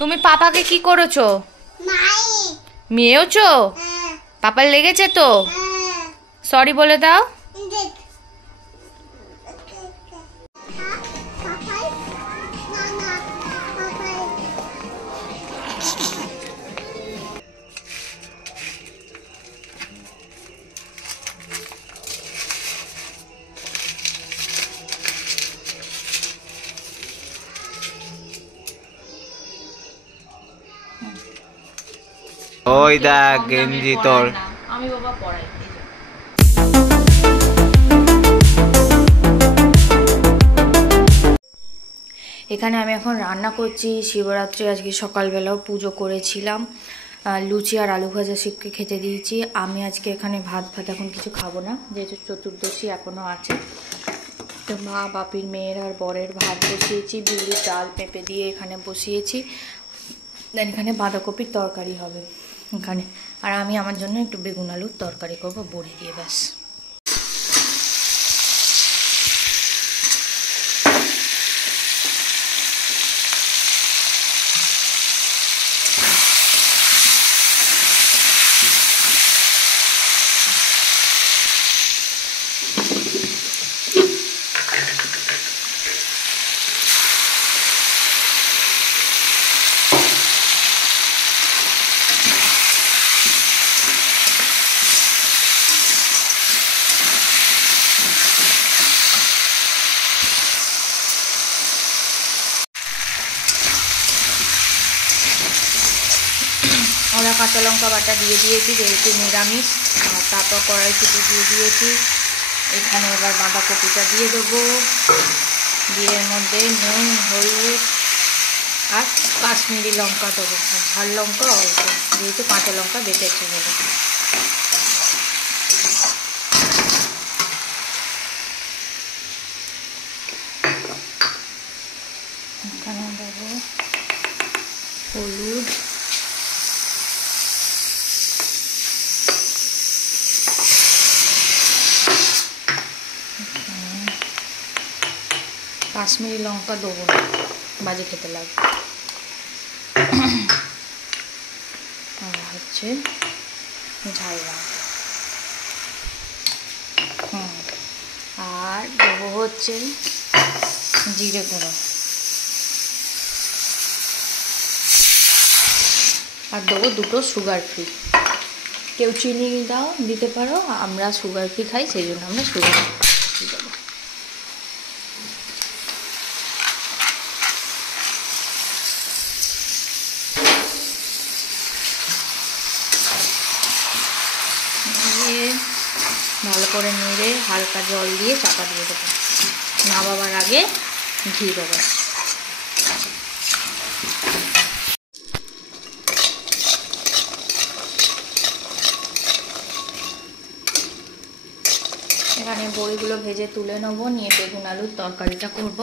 তুমি পাপাকে কি করেছো? মেয়েওছো? পাপার লেগেছে তো? সরি বলে দাও। ওই দেখ গেঞ্জি তোর। আমি বাবা পড়াই। এখানে আমি এখন রান্না করছি। শিবরাত্রি আজকে সকালবেলাও পুজো করেছিলাম। লুচি আর আলু ভাজা শিবকে খেতে দিয়েছি। আমি আজকে এখানে ভাত এখন কিছু খাবো না, যেহেতু চতুর্দশী এখনও আছে। তো মা, বাপির, মেয়ের আর বরের ভাত বসিয়েছি। বিউলির ডাল পেঁপে দিয়ে এখানে বসিয়েছি। দেন এখানে বাঁধাকপির তরকারি হবে এখানে। আর আমি আমার জন্য একটু বেগুন আলুর তরকারি করবো বড়ি দিয়ে, ব্যাস। ওরা কাঁচা লঙ্কা বাটা দিয়ে দিয়েছি, যেহেতু নিরামিষ। আর তারপর কড়াইশুঁটি দিয়ে দিয়েছি। এখানে এবার বাঁধাকপিটা দিয়ে দেবো। দিয়ে এর মধ্যে নুন, হলুদ আর কাশ্মীরি লঙ্কা দেবো। আর ঝাল লঙ্কা অল্প, যেহেতু কাঁচা লঙ্কা বেটেছে বলে। এখানে দেবো হলুদ, কাশ্মীরি লঙ্কা দেবো না, বাজে খেতে লাগবে। আর হচ্ছে ঝাল লঙ্কা। আর দেবো হচ্ছে জিরে গুঁড়ো। আর দেবো দুটো সুগার ফ্রি। কেউ চিনি দাও দিতে পারো, আমরা সুগার ফ্রি খাই, সেই জন্য আমরা সুগার ফ্রি দেবো। ভালো করে নেড়ে হালকা জল দিয়ে চাপা দিয়ে দেবো। নামাবার আগে ঘি দেবো। এখানে বড়িগুলো ভেজে তুলে নেবো, নিয়ে বেগুন আলুর তরকারিটা করব।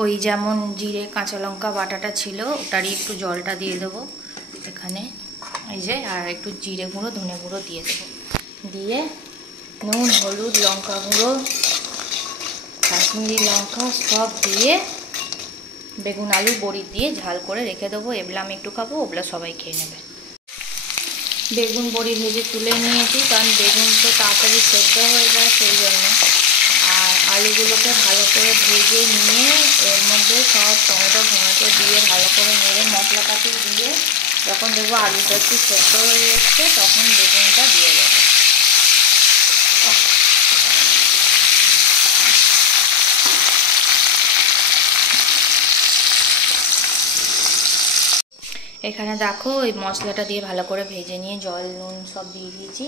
ওই যেমন জিরে কাঁচা লঙ্কা বাটাটা ছিল, ওটারই একটু জলটা দিয়ে দেবো এখানে, এই যে। আর একটু জিরে গুঁড়ো, ধনে গুঁড়ো দিয়ে দেবো। দিয়ে নুন, হলুদ, লঙ্কা গুঁড়ো, কাশ্মীরি লঙ্কা সব দিয়ে বেগুন আলু বড়ি দিয়ে ঝাল করে রেখে দেবো। এগুলো আমি একটু খাবো, ওগুলো সবাই খেয়ে নেবে। বেগুন বড়ি ভেজে তুলে নিয়েছি, কারণ বেগুন তো তাড়াতাড়ি সেদ্ধ হয়ে যায়, সেই জন্য। আর আলুগুলোকে ভালো করে ভেজে নিয়ে এর মধ্যে সব টমেটো দিয়ে ভালো করে নেড়ে মশলাপাতি দিয়ে, যখন দেখবো আলুটা একটু সেদ্ধ হয়ে এসছে, তখন বেগুনটা দিয়ে দেবো। এখানে দেখো ওই মশলাটা দিয়ে ভালো করে ভেজে নিয়ে জল নুন সব দিয়ে দিয়েছি।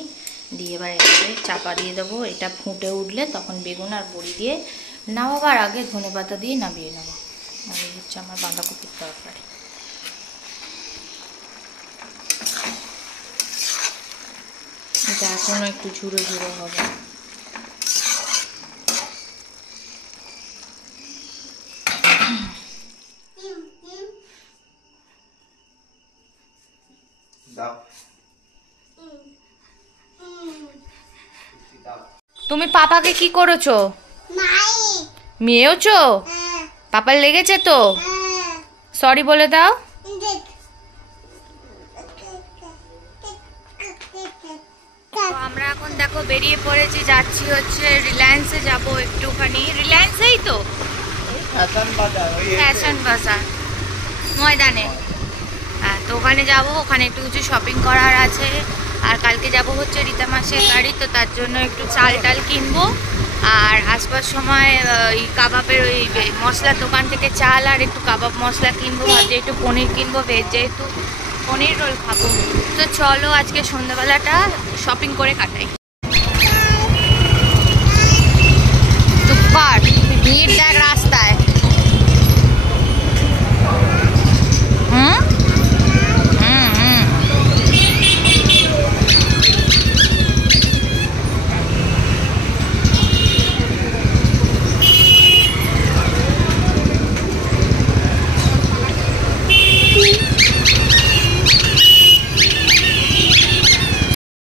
দিয়ে এবার এটাকে চাপা দিয়ে দেবো। এটা ফুটে উঠলে তখন বেগুন আর বড়ি দিয়ে নামাবার আগে ধনেপাতা দিয়ে নামিয়ে নেবো। আর এই হচ্ছে আমার বাঁধাকপির তরকারি। এটা এখনও একটু ঝুড়ো ঝুড়ো হবে। তুমি পাপাকে কি করেছো? মেয়েওছো? পাপার লেগেছে তো? সরি বলে দাও। আমরা এখন দেখো বেরিয়ে পড়েছি, যাচ্ছি হচ্ছে রিলায়েন্সে যাব একটুখানি। রিলায়েন্সেই তো ফ্যাশন বাজার ময়দানে। হ্যাঁ, তো ওখানে যাব, ওখানে একটু কিছু শপিং করার আছে। আর কালকে যাব হচ্ছে রীতা মাসের গাড়ি, তো তার জন্য একটু চাল টাল কিনবো। আর আসবার সময় ওই কাবাবের ওই মশলার দোকান থেকে চাল আর একটু কাবাব মশলা কিনবো। ভাবছি একটু পনির কিনবো, ভেজ যেহেতু পনির রোল খাবো। তো চলো আজকে সন্ধ্যাবেলাটা শপিং করে কাটাই। সুপার ভিড় দেখ রাস্তায়। হুম হুম হুম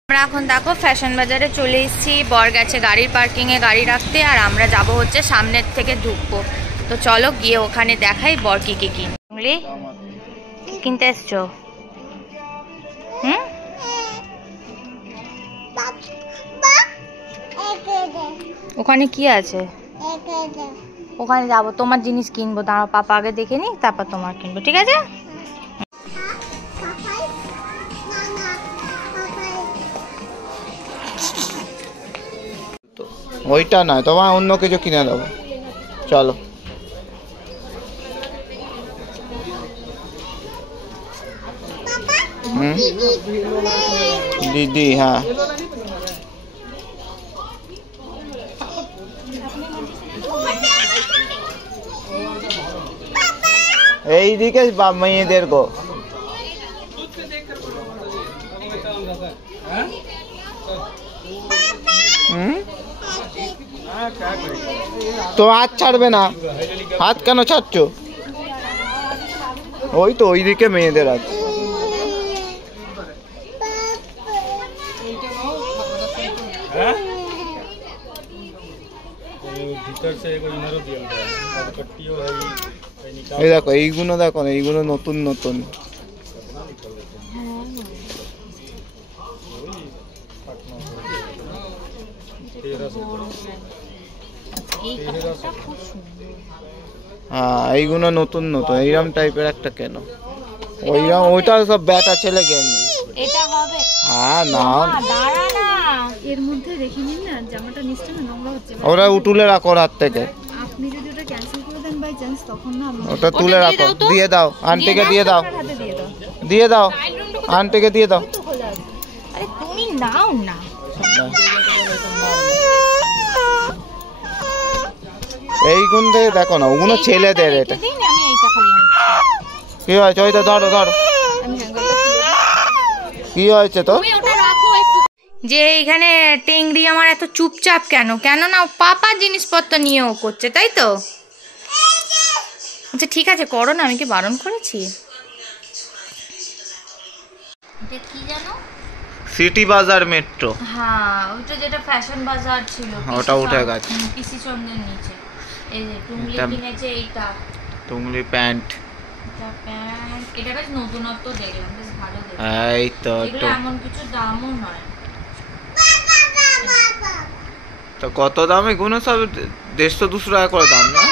আমরা এখন দেখো ফ্যাশন বাজারে চলে এসেছি। বর গেছে গাড়ির পার্কিংয়ে গাড়ি রাখতে, আর আমরা যাব হচ্ছে সামনের থেকে ঢুকবো। তো চলো গিয়ে ওখানে দেখাই বর কি কি কিনলি। কি কিনতে এসছো? হুম, ওখানে কি আছে? ওখানে যাবো, তোমার জিনিস কিনবো। দাঁড়াও, পাপা আগে দেখে নি, তারপর তোমার কিনবো, ঠিক আছে? ওইটা নয়, তোমার অন্য কিছু কিনে দেবো, চলো। দিদি, হ্যাঁ এইদিকে মেয়েদের গো। তো হাত ছাড়বে না, হাত কেন ছাড়ছ? ওই তো ওইদিকে মেয়েদের আছে। এই দেখো, এইগুলো দেখো, এইগুলো নতুন নতুন। হ্যাঁ, এইগুলো নতুন নতুন, এইরকম টাইপের একটা কেন। ওইরকম, ওইটা সব ব্যাটা ছেলে গেঞ্জি। এটা হবে? হ্যাঁ, না দাঁড়া না, এর মধ্যে রেখে নিন না, জামাটা নিশ্চয়ই না নোংরা হচ্ছে। ওরা উঠুলে রাখো হাত থেকে। আপনি যদি ওটা ক্যান্সেল করে দেন বাই চান্স, তখন না ওটা তুলে রাখো, দিয়ে দাও আন্টিকে, দিয়ে দাও, দিয়ে দাও আন্টিকে, দিয়ে দাও। আরে তুমি নাও না। এই গুণ থেকে দেখো না, ওগুলো ছেলেদের। এটা আমি এইটা খালি নিচ্ছি। কি হয়েছে? ওইটা ধরো ধরো, কি হয়েছে তো? যে এখানে টেংরি আমার এত চুপচাপ কেন? কেন না, পাপার জিনিসপত্র নিয়েও করছে, তাই তো? আচ্ছা ঠিক আছে, করো না, আমি কি বারণ করেছি? এটা কি জানো? সিটি বাজার মেট্রো। হ্যাঁ, ওইটা যেটা ফ্যাশন বাজার ছিল, ওটা উঠে গেছে। পিসি চন্দ্রের নিচে। এই যে টুংলি কিনেছে এইটা, টুংলি প্যান্ট। এটা প্যান্ট, এটা বেশ নতুনত্ব দেখলাম, বেশ ভালো দেখলাম। এই তো এগুলো এমন কিছু দামও নয়। তো কত দাম? এগুলো সব 150-200 টাকা করে দাম না?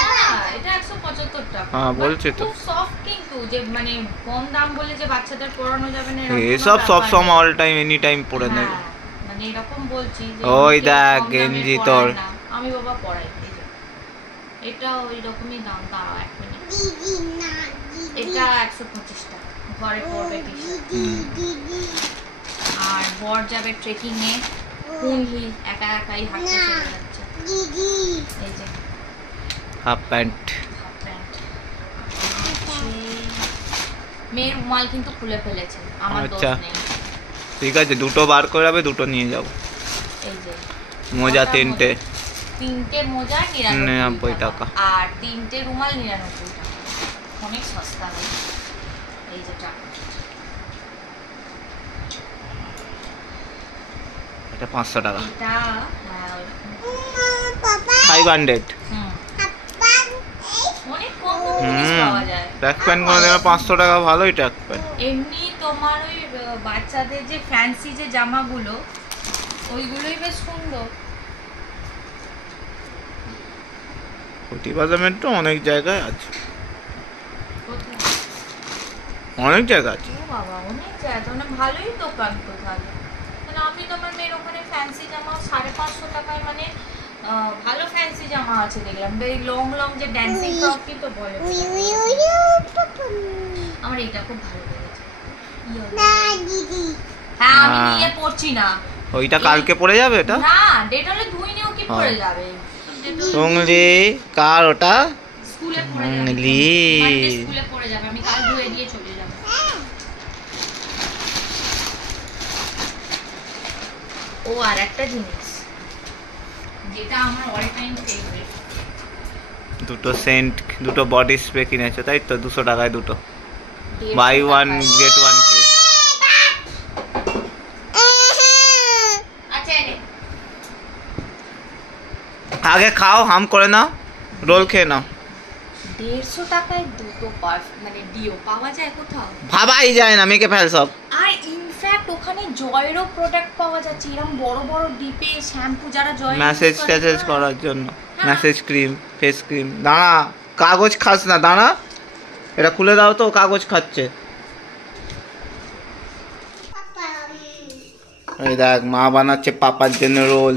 এটা 175 টাকা। হ্যাঁ, বলছি তো। খুব সফট, কিন্তু যে মানে কম দাম বলে যে বাচ্চাদের পরানো যাবে না এসব সব সময় অল টাইম এনি টাইম পরে নেবে। মানে এরকম বলছি যে ওই দেখ গেঞ্জি তোর। আমি বাবা পরাই, এটা ওই রকমই দাম। দাঁড়াও এক মিনিট, এটা 125 টাকা ঘরে পড়বে টি-শার্ট। আর বর যাবে ট্রেকিং এ, কোন হিল একা একাই হাঁটতে চলে যাচ্ছে। এই যে হাফ প্যান্ট। মেয়ের রুমাল কিন্তু খুলে ফেলেছে, আমার দোষ আচ্ছা নেই। ঠিক আছে, দুটো বার করে যাবে, দুটো নিয়ে যাব। এই যে মোজা তিনটে মোজা 99 টাকা, আর তিনটে রুমাল 99 টাকা। অনেক সস্তা হয়। এই যে টাকা, এটা 500 টাকা। এটা 500। অনেক কম জিনিস পাওয়া যায়। ট্র্যাক প্যান্ট গুলো দেখো 500 টাকা, ভালোই ট্র্যাক প্যান্ট। এমনি তোমার ওই বাচ্চাদের যে ফ্যান্সি যে জামাগুলো, ওইগুলোই বেশ সুন্দর। প্রতিবাদা মেট্রো অনেক জায়গায় আছে, কোথায়? অনেক জায়গা আছে। ও বাবা, অনেক জায়গা তো, মানে ভালোই দোকান তো তাহলে। মানে আমি তো আমার মেয়ের ওখানে ফ্যান্সি জামা 550 টাকায়, মানে ভালো ফ্যান্সি জামা আছে দেখলাম, এই লং লং যে ড্যান্সিং ফ্রক কি তো বলে, আমার এটা খুব ভালো লেগেছে। হ্যাঁ আমি নিয়ে পড়ছি না। ওইটা কালকে পড়ে যাবে এটা? না, ডেটলে ধুই নিও কি পড়ে যাবে। উংলি কার ওটা? স্কুলে পড়ে যাবে, উংলি স্কুলে পড়ে যাবে, আমি কাল ধুয়ে দিয়ে চলে যাব। ও আর একটা জিনিস যেটা আমার অল টাইম ফেভারিট, দুটো সেন্ট, দুটো বডি স্প্রে কিনেছো তাই তো? 200 টাকায় দুটো, buy one get one free. আচ্ছা রে, আগে খাও, হাম করে নাও, রোল খেয়ে নাও। 150 টাকায় দুটো মানে ডিও পাওয়া যায় কোথাও? ভাবাই যায় না, মেখে ফেল সব। আর ইনফ্যাক্ট ওখানে জয়েরও প্রোডাক্ট পাওয়া যাচ্ছে, এরকম বড় বড় ডিপে শ্যাম্পু, যারা জয় মেসেজ টেসেজ করার জন্য, মেসেজ ক্রিম, ফেস ক্রিম। দাঁড়া, কাগজ খাস না, দাঁড়া, এটা খুলে দাও তো, কাগজ খাচ্ছে। এই দেখ, মা বানাচ্ছে পাপার জন্য রোল,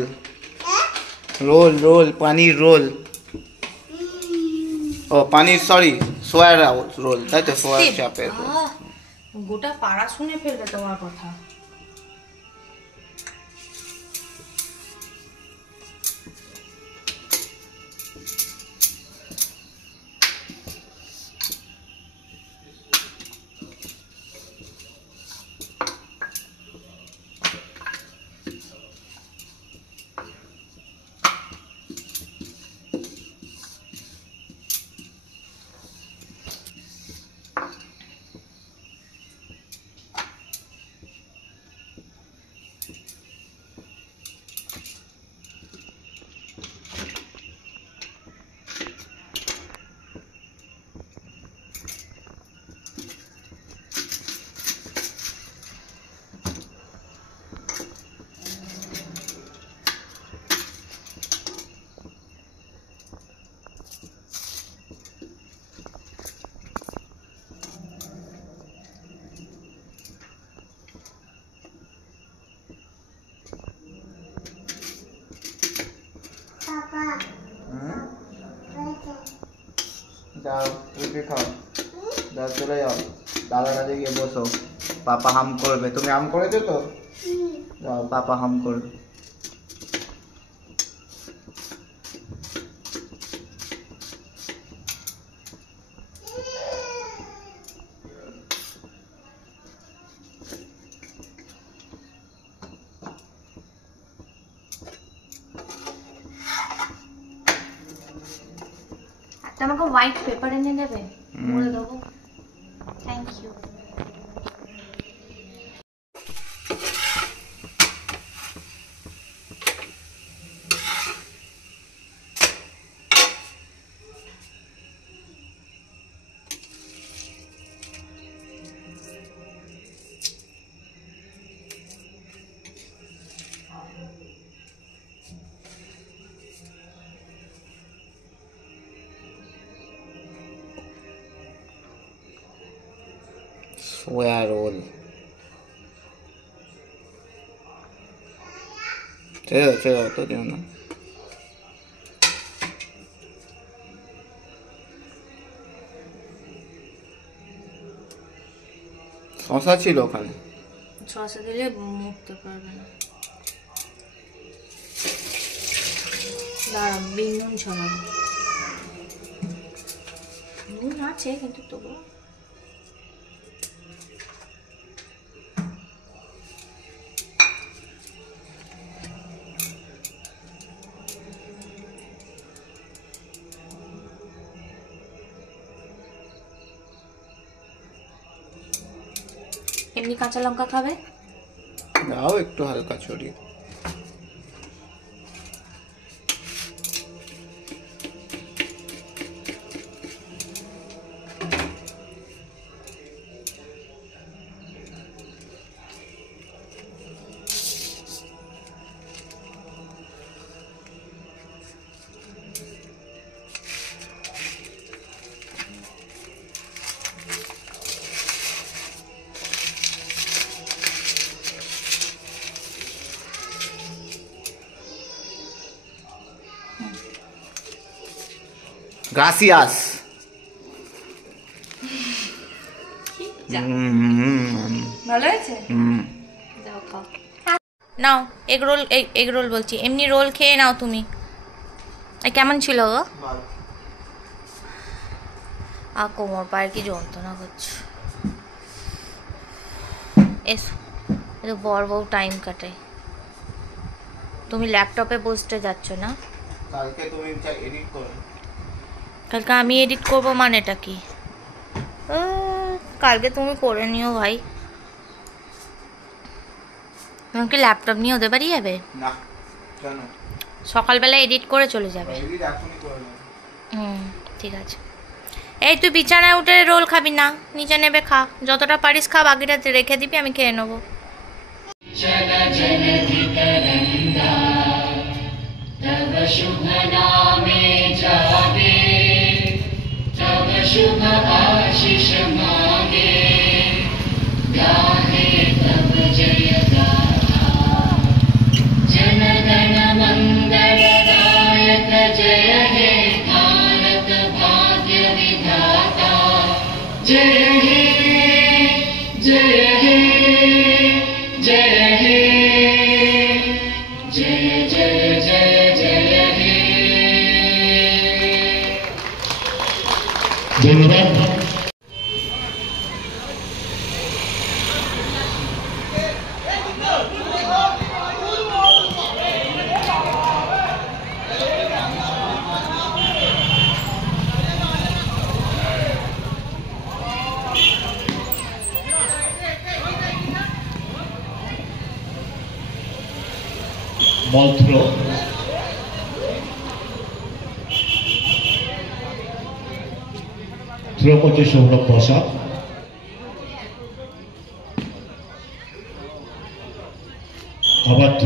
রোল রোল, পানির রোল। ও পানির, সরি, সোয়ার রোল, তাই তো? সোয়ার চাপের রোল। গোটা পাড়া শুনে ফেলবে তোমার কথা। যাও রুটি খাও, যাও চলে যাও, দাদার কাছে গিয়ে বসো, পাপা হাম করবে। তুমি হাম করেছো তো? যাও, পাপা হাম করবে। একটা আমাকে হোয়াইট পেপার এনে দেবে, মুড়ে দেবো। Thank you. সোয়া রোল, ছেড়ে ছেড়ে তো দিও না। শশা ছিল ওখানে, শসা দিলে মুখতে পারবে না। দাঁড়া, বিন নুন ছড়াবো। নুন আছে কিন্তু তবু। এমনি কাঁচা লঙ্কা খাবে? দাও একটু হালকা ছড়িয়ে। গ্রাসিয়াস। ভালো হয়েছে? নাও এগ রোল, এগ রোল বলছি, এমনি রোল খেয়ে নাও তুমি। কেমন ছিল গো? কোমর পায়ের কি যন্ত্রণা করছে। এসো, এতো বড় বউ টাইম কাটাই। তুমি ল্যাপটপে বসতে যাচ্ছ না? কালকে তুমি এডিট করো। কালকে আমি এডিট করব মানেটা কি? কালকে তুমি করে নিও ভাই। তুমি কি ল্যাপটপ নিয়ে ওদের বাড়ি যাবে? না, কেন? সকালবেলা এডিট করে চলে যাবে। এডিট এখনই করে নেব। ঠিক আছে। এই তুই বিছানায় উঠে রোল খাবি না, নিচে নেবে খা, যতটা পারিস খা, বাকিটা রেখে দিবি, আমি খেয়ে নেবো। तव शुभ नामे जागे, तव शुभ आशीष मागे, गाहे तव जय गाथा, जन गण मंगलदायक जय हे भारत भाग्य विधाता, जय हे जय हे जय हे जय जय जय जय हे। धन्यवाद। মন্ত্র ত্রয়োপতি সৌরভ প্রসাদ, অবাত্র